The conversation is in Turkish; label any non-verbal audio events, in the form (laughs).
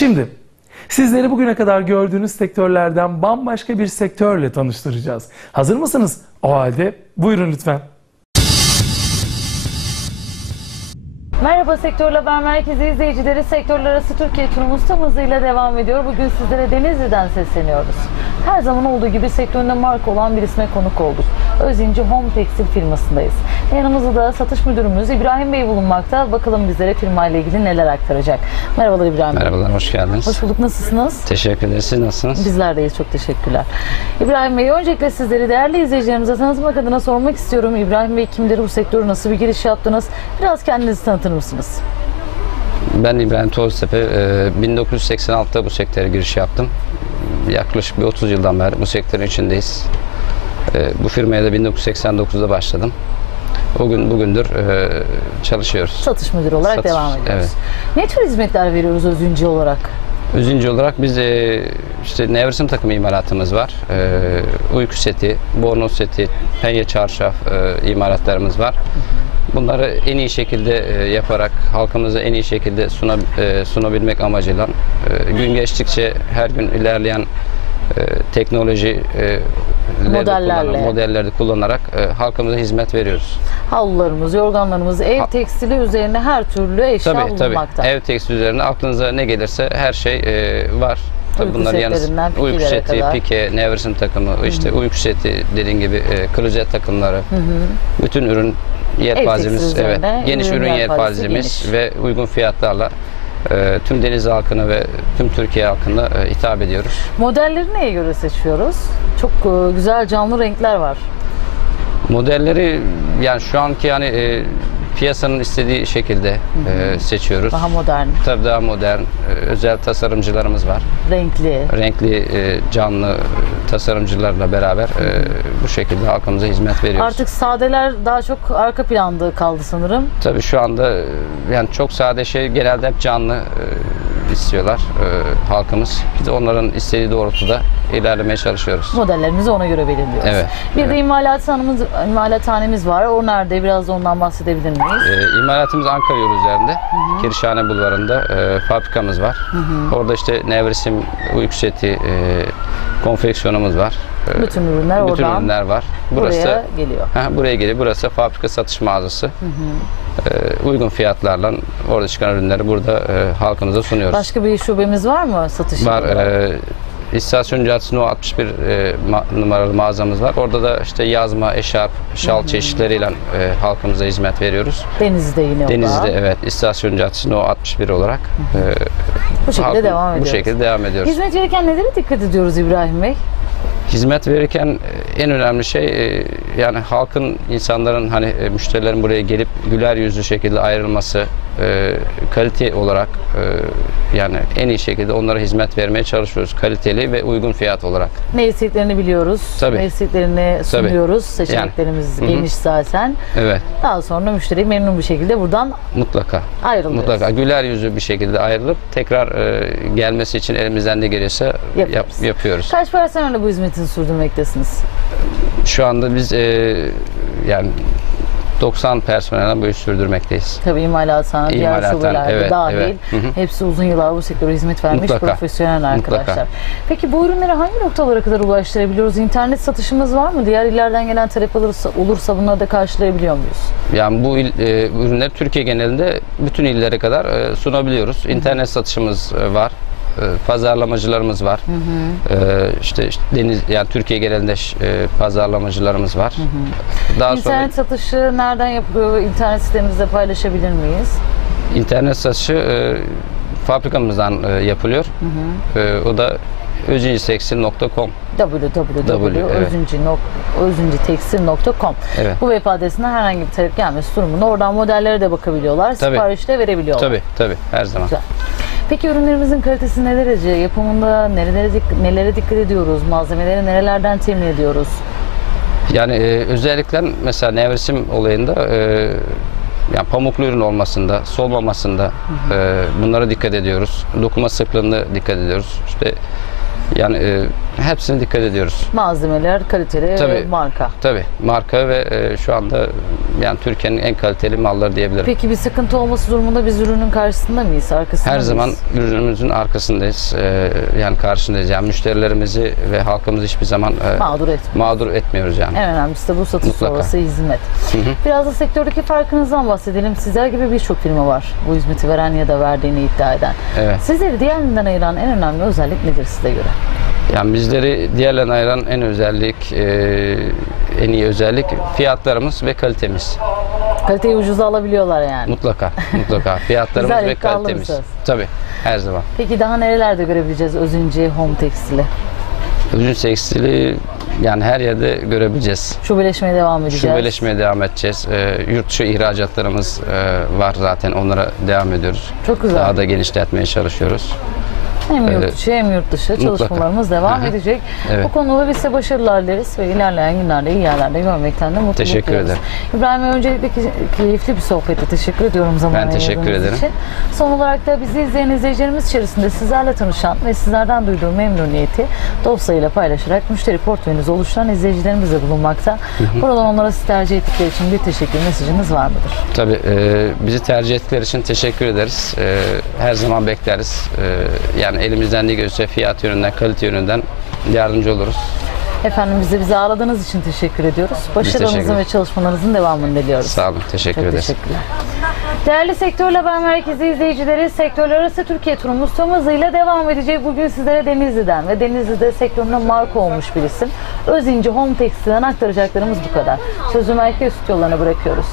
Şimdi sizleri bugüne kadar gördüğünüz sektörlerden bambaşka bir sektörle tanıştıracağız. Hazır mısınız? O halde buyurun lütfen. Merhaba Sektör Haber Merkezi izleyicileri. Sektörler arası Türkiye turumuz tam hızıyla devam ediyor. Bugün sizlere Denizli'den sesleniyoruz. Her zaman olduğu gibi sektöründe marka olan bir isme konuk olduk. Özinci Home Tekstil firmasındayız. Yanımızda da satış müdürümüz İbrahim Bey bulunmakta. Bakalım bizlere firma ile ilgili neler aktaracak. Merhabalar İbrahim Bey. Merhabalar, hoş geldiniz. Hoş bulduk. Nasılsınız? Teşekkür ederiz. Siz nasılsınız? Bizler deyiz. Çok teşekkürler. İbrahim Bey, öncelikle sizleri değerli izleyicilerimize tanıtmak adına sormak istiyorum. İbrahim Bey kimdir? Bu sektörü nasıl bir giriş yaptınız? Biraz kendinizi tanıtır mısınız? Ben İbrahim Toztepe. Ee, 1986'da bu sektöre giriş yaptım. Yaklaşık bir 30 yıldan beri bu sektörün içindeyiz. Ee, Bu firmaya da 1989'da başladım. O gün bugündür e, çalışıyoruz. Satış müdürü olarak Satış, devam ediyoruz. evet. Ne tür hizmetler veriyoruz özüncü olarak? Üzüncü olarak biz e, işte nevresim takımı imalatımız var. E, uyku seti, bornoz seti, penye çarşaf e, imalatlarımız var. Bunları en iyi şekilde e, yaparak halkımıza en iyi şekilde suna, e, sunabilmek amacıyla e, gün geçtikçe her gün ilerleyen e, teknoloji e, Modellerle. modelleri kullanarak e, halkımıza hizmet veriyoruz. Havlularımız, yorganlarımız, ev Ha- tekstili üzerine her türlü eşya Tabii tabii. bulunmakta. Ev tekstil üzerine aklınıza ne gelirse her şey e, var. Tabii yanı setlerinden uyku seti, kadar. pike, nevresim takımı, işte uyku seti dediğin gibi e, klozet takımları. Bütün ürün yelpazemiz evet. Geniş ürün ürün yelpazemiz geniş. ve uygun fiyatlarla tüm deniz halkına ve tüm Türkiye halkına e, hitap ediyoruz. Modelleri neye göre seçiyoruz? Çok e, güzel canlı renkler var. Modelleri yani şu anki yani e, piyasanın istediği şekilde e, seçiyoruz. Daha modern, Tabii daha modern, e, özel tasarımcılarımız var. renkli. renkli, e, canlı tasarımcılarla beraber e, bu şekilde halkımıza hizmet veriyoruz. Artık sadeler daha çok arka planda kaldı sanırım. Tabii şu anda e, yani çok sade şey genelde hep canlı e, istiyorlar e, halkımız. Biz de onların istediği doğrultuda ilerlemeye çalışıyoruz. Modellerimizi ona göre belirliyoruz. Evet, Bir de evet. imalathanemiz, imalathanemiz var. O nerede? Biraz da ondan bahsedebilir miyiz? E, imalatımız Ankara yolu üzerinde. Kirişhane Bulvarı'nda e, fabrikamız var. Orada işte nevresim, uyku seti, e, konfeksiyonumuz var. E, Bütün ürünler bütün oradan ürünler var. Burası buraya geliyor. Ha, buraya geliyor. Burası fabrika satış mağazası. Ee, uygun fiyatlarla orada çıkan ürünleri burada e, halkımıza sunuyoruz. Başka bir şubemiz var mı satış Var. E, İstasyon Caddesi No 61 e, ma- numaralı mağazamız var. Orada da işte yazma, eşarp, şal çeşitleriyle e, halkımıza hizmet veriyoruz. Denizli'de yine o da. Denizli'de evet İstasyon Caddesi No 61 olarak e, Bu şekilde halkım- devam bu ediyoruz. şekilde devam ediyoruz. Hizmet verirken nelere dikkat ediyoruz İbrahim Bey? Hizmet verirken e, en önemli şey e, yani halkın, insanların hani e, müşterilerin buraya gelip güler yüzlü şekilde ayrılması, e, kalite olarak e, yani en iyi şekilde onlara hizmet vermeye çalışıyoruz. Kaliteli ve uygun fiyat olarak. Ne istediklerini biliyoruz. Tabii. Ne istediklerini sunuyoruz. Seçeneklerimiz Hı hı. geniş zaten. Evet, Daha sonra müşteri memnun bir şekilde buradan mutlaka. ayrılıyoruz. Mutlaka güler yüzlü bir şekilde ayrılıp tekrar e, gelmesi için elimizden ne geliyorsa yap- Yapıyoruz. yapıyoruz. Kaç personelle bu hizmetin sürdürmektesiniz? Şu anda biz e, yani 90 personelle bu işi sürdürmekteyiz. Tabii imalathane, diğer İmalathane, şubelerde evet, dahil. evet. Hı hı. Hepsi uzun yıllar bu sektöre hizmet vermiş Mutlaka, profesyonel arkadaşlar. mutlaka. Peki bu ürünleri hangi noktalara kadar ulaştırabiliyoruz? İnternet satışımız var mı? Diğer illerden gelen talep olursa, olursa bunları da karşılayabiliyor muyuz? Yani bu il, e, ürünleri Türkiye genelinde bütün illere kadar e, sunabiliyoruz. İnternet satışımız e, var. E, pazarlamacılarımız var. E, işte, işte deniz yani Türkiye genelinde e, pazarlamacılarımız var. Daha sonra İnternet satışı nereden yapılıyor? İnternet sitemizde paylaşabilir miyiz? internet satışı e, fabrikamızdan e, yapılıyor. E, o da özincisekstil.com. www.özüncitekstil.com Evet. Bu web adresinden herhangi bir talep gelmesi durumunda oradan modellere de bakabiliyorlar. Tabii. Sipariş de verebiliyorlar. Tabii tabii her zaman. Güzel. Peki ürünlerimizin kalitesi ne derece? Yapımında dik- nelere dikkat ediyoruz? Malzemeleri nerelerden temin ediyoruz? Yani e, özellikle mesela nevresim olayında e, yani pamuklu ürün olmasında, solmamasında e, bunlara dikkat ediyoruz. Dokuma sıklığına dikkat ediyoruz. İşte Yani e, hepsine dikkat ediyoruz. Malzemeler, kaliteli, Tabii. marka. Tabii marka ve e, şu anda yani Türkiye'nin en kaliteli malları diyebilirim. Peki bir sıkıntı olması durumunda biz ürünün karşısında mıyız, arkasında Her mıyız? zaman ürünümüzün arkasındayız. E, yani karşındayız. Yani müşterilerimizi ve halkımızı hiçbir zaman e, mağdur etmiyor. mağdur etmiyoruz yani. En önemlisi de bu satış Mutlaka. sonrası hizmet. Biraz da sektördeki farkınızdan bahsedelim. Sizler gibi birçok firma var bu hizmeti veren ya da verdiğini iddia eden. Evet. Sizleri diğerlerinden ayıran en önemli özellik nedir size göre? Yani bizleri diğerlerine ayıran en özellik, e, en iyi özellik fiyatlarımız ve kalitemiz. Kaliteyi ucuza alabiliyorlar yani. Mutlaka, (laughs) mutlaka. Fiyatlarımız Güzel ve iddialı kalitemiz. mısınız? Tabii, her zaman. Peki daha nerelerde görebileceğiz Özünci Home Tekstil'i? Ürün tekstili yani her yerde görebileceğiz. Şubeleşmeye devam edeceğiz. Şubeleşmeye devam edeceğiz. E, yurt dışı ihracatlarımız e, var zaten. Onlara devam ediyoruz. Çok güzel. Daha da genişletmeye çalışıyoruz. Hem yurt içi hem yurt dışı Mutlaka. çalışmalarımız devam edecek. Evet. Bu konuda biz size başarılar dileriz ve ilerleyen günlerde iyi yerlerde görmekten de mutluluk Teşekkür ederim. İbrahim öncelikle keyifli bir sohbeti teşekkür ediyorum zaman Ben teşekkür ederim. için. Son olarak da bizi izleyen izleyicilerimiz içerisinde sizlerle tanışan ve sizlerden duyduğu memnuniyeti dosyayla paylaşarak müşteri portföyünüzü oluşturan izleyicilerimiz de bulunmakta. Buradan onlara sizi tercih ettikleri için bir teşekkür mesajınız var mıdır? Tabii e, bizi tercih ettikleri için teşekkür ederiz. E, her zaman bekleriz. E, yani elimizden ne gelirse fiyat yönünden, kalite yönünden yardımcı oluruz. Efendim bize bizi ağırladığınız için teşekkür ediyoruz. Teşekkür ve çalışmalarınızın devamını diliyoruz. Sağ olun, teşekkür Çok ederiz. teşekkürler. Değerli Sektör Haber Merkezi izleyicileri, sektörler arası Türkiye turumuz tüm hızıyla devam edecek. Bugün sizlere Denizli'den ve Denizli'de sektörüne marka olmuş bir isim. Özinci Home Textil'den aktaracaklarımız bu kadar. Sözü merkez stüdyolarına bırakıyoruz.